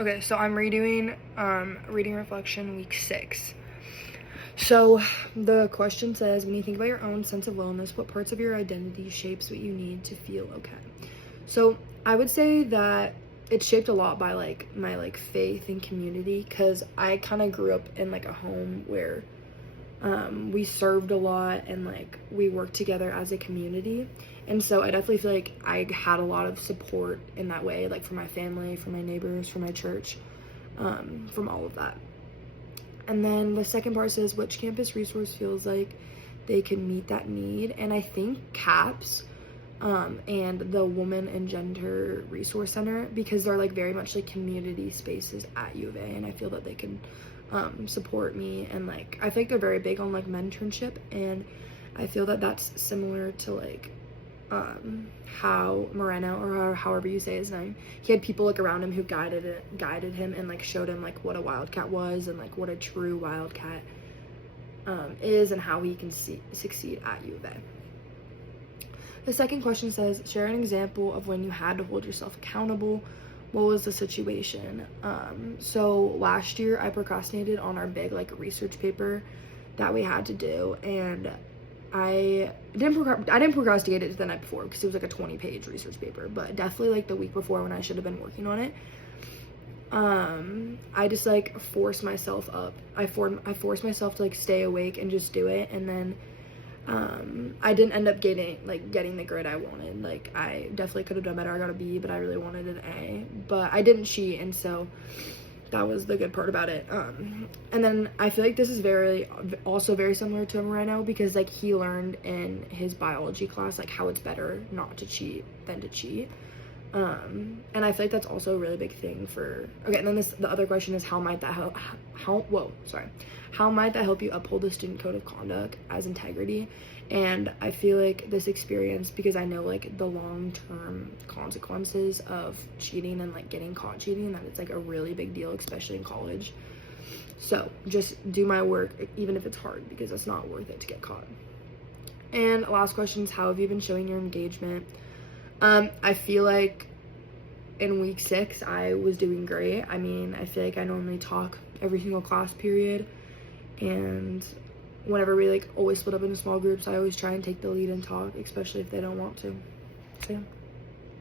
Okay, so I'm redoing reading reflection week 6. So the question says, when you think about your own sense of wellness, what parts of your identity shapes what you need to feel okay? So I would say that it's shaped a lot by like my like faith and community, because I kind of grew up in like a home where we served a lot and like we worked together as a community. And so I definitely feel like I had a lot of support in that way, like from my family, from my neighbors, from my church, from all of that. And then the second part says, which campus resource feels like they can meet that need? And I think CAPS and the Women and Gender Resource Center, because they're like very much like community spaces at U of A, and I feel that they can support me, and like I think they're very big on like mentorship, and I feel that that's similar to like how Moreno, or however you say his name, he had people like around him who guided him and like showed him like what a wildcat was and like what a true wildcat is, and how he can succeed at U of A. The second question says, share an example of when you had to hold yourself accountable. What was the situation? So last year I procrastinated on our big like research paper that we had to do, and I didn't procrastinate it the night before because it was like a 20-page research paper, but definitely like the week before when I should have been working on it. I just like forced myself up. I forced myself to like stay awake and just do it, and then I didn't end up getting the grade I wanted. Like I definitely could have done better. I got a B, but I really wanted an A. But I didn't cheat, and so that was the good part about it. And then I feel like this is also very similar to Moreno, because like he learned in his biology class like how it's better not to cheat than to cheat. And I feel like that's also a really big thing for, okay, and then the other question is, how might that help you uphold the student code of conduct as integrity? And I feel like this experience, because I know like the long-term consequences of cheating and like getting caught cheating, that it's like a really big deal, especially in college. So just do my work, even if it's hard, because it's not worth it to get caught. And last question is, how have you been showing your engagement? I feel like in week 6, I was doing great. I mean, I feel like I normally talk every single class period, and whenever we like always split up into small groups, I always try and take the lead and talk, especially if they don't want to. So yeah.